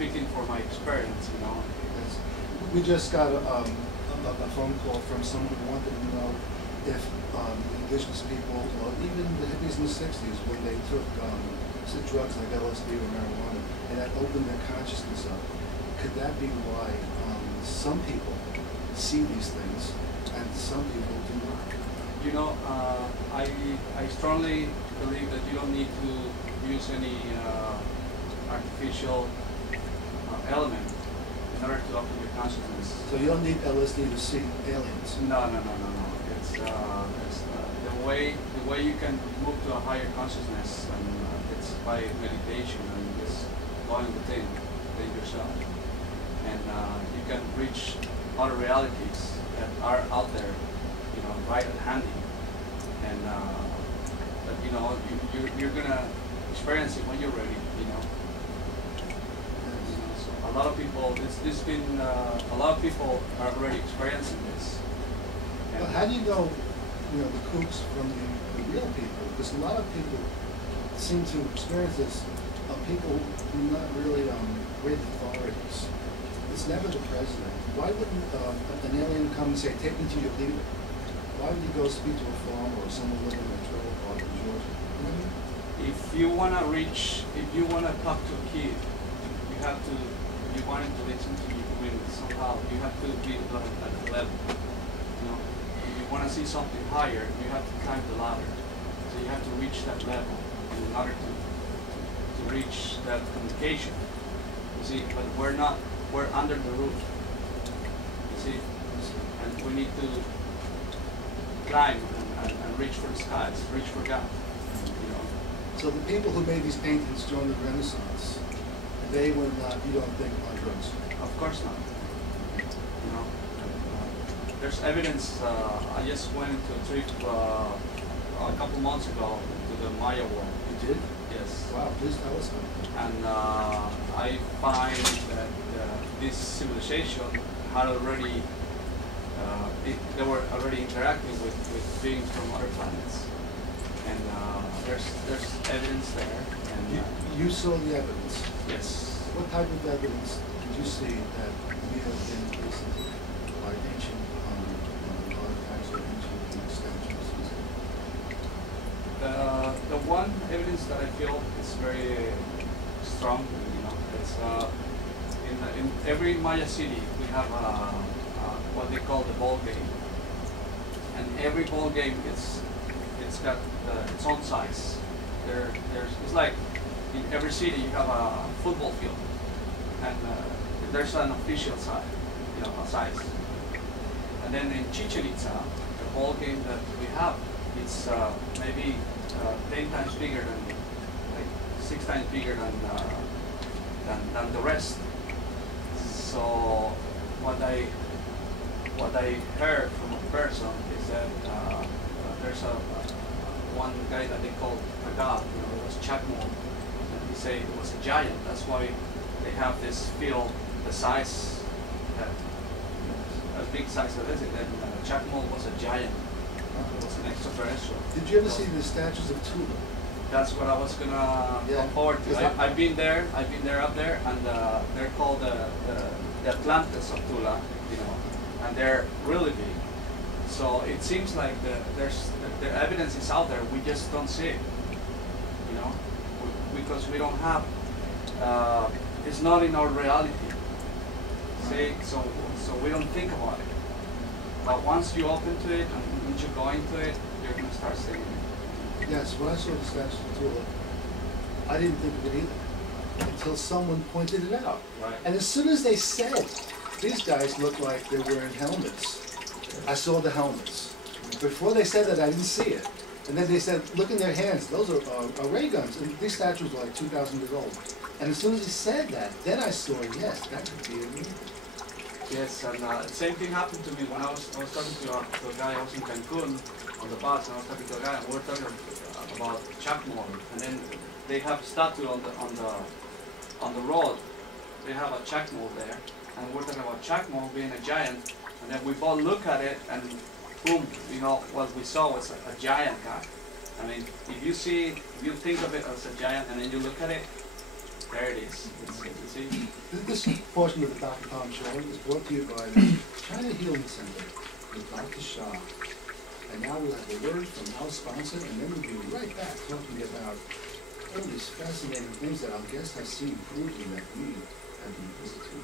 speaking for my experience, you know. Yes. We just got a phone call from someone who wanted to know if indigenous people, or even the hippies in the 60s, when they took drugs like LSD or marijuana, and that opened their consciousness up, could that be why some people see these things and some people do not? You know, I strongly believe that you don't need to use any artificial element in order to open your consciousness. So you don't need LSD to see aliens? No. It's the way you can move to a higher consciousness, and it's by meditation and just going within yourself, and you can reach other realities that are out there, you know, right at handy, and that, you know, you're gonna experience it when you're ready, you know. So a lot of people, a lot of people are already experiencing this. Well, how do you know the kooks from the real people? Because a lot of people seem to experience this. People who are not really great authorities. It's never the president. Why wouldn't an alien come and say, "Take me to your leader"? Why would he go speak to a farmer or someone living in a trailer park in Georgia? You know what I mean? If you wanna talk to a kid, you want him to listen to you. I mean, somehow you have to be at the level. You know, if you wanna see something higher, you have to climb the ladder. So you have to reach that level in order to reach that communication. You see, but we're under the roof. You see, and we need to climb and reach for the skies, reach for God. You know. So the people who made these paintings during the Renaissance, they were not, you don't think, on drugs? Of course not. You know, there's evidence. I just went into a trip a couple months ago to the Maya world. You did? Yes. Wow, please tell us about that. And I find that this civilization had already, they were already interacting with beings from other planets. And there's evidence there. And you saw the evidence? Yes. What type of evidence did you see that we have been listened by ancient artifacts or ancient statues? The one evidence that I feel is very strong, you know, it's in every Maya city we have what they call the ball game, and every ball game it's got its own size. It's like in every city you have a football field, and there's an official size, you know, a size. And then in Chichen Itza, the ball game that we have, it's maybe 10 times bigger than, like 6 times bigger than the rest. So what I heard from a person is that there's one guy that they called Tagad, you know, it was Chacmo, and he said it was a giant. That's why they have this field, the size, as big size as this, and Chacmo was a giant. It was an extraterrestrial. Did you ever see the statues of Tula? That's what I was gonna come forward to. I've been there up there, and they're called the Atlantis of Tula, you know, and they're really big. So it seems like the evidence is out there. We just don't see it, you know, because we don't have. It's not in our reality. See, so we don't think about it. But once you open to it and once you go into it, you're gonna start seeing it. Yes, when I saw the statues of Tula, I didn't think of it either until someone pointed it out. Right. And as soon as they said, these guys look like they're wearing helmets, I saw the helmets. Before they said that, I didn't see it. And then they said, look in their hands, those are ray guns. And these statues are like 2,000 years old. And as soon as he said that, then I saw, yes, that could be a movie. Yes, and same thing happened to me when I was talking to a guy. I was in Cancun on the bus, and I was talking to a guy, and we were talking about Chacmo, and then they have a statue on the road. They have a Chacmo there, and we're talking about Chacmo being a giant, and then we both look at it, and boom, you know, what we saw was a giant guy. I mean, if you think of it as a giant, and then you look at it, There it is. It's easy. This portion of the Dr. Tom Show is brought to you by the China Healing Center with Dr. Shah. And now we'll have a word from our sponsor, and then we'll be right back talking about all these fascinating things that our guest has seen proved and that we have been visiting.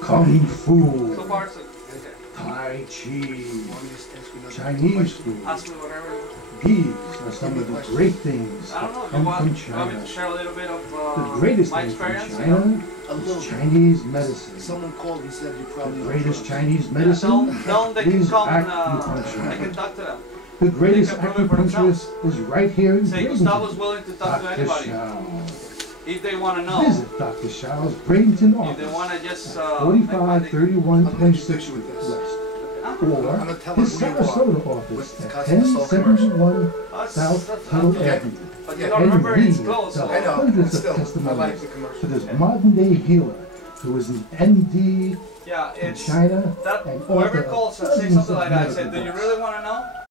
Kung Fu, So far, so Tai Chi, Chinese food. ask me whatever. These are some of the great things I that don't know. come You want from me China. to share a little bit of The greatest my thing from experience? China A little is bit. Chinese medicine. Someone called and said you The probably greatest Chinese Tell medicine them they can is come and acupuncture. I can talk to them. The greatest they can prove it for acupuncturist is right here in Say Bradenton. Gustavo's willing to talk to Dr. anybody Shao. if they want to know. Visit Dr. Shao's Bradenton If they office, want to just 453126 with this. West, I'm or gonna tell his them who you are. Sarasota office With at Cousin Soul commercial. 1071 South Tuttle okay. Avenue. But you Yeah. don't remember And it's we close. tell So I know, hundreds of still, I like testimonies the commercial. to this modern-day healer who is an MD yeah, in it's China that and whoever author of calls and say dozens something of like that. I said, medical do you books. really want to know?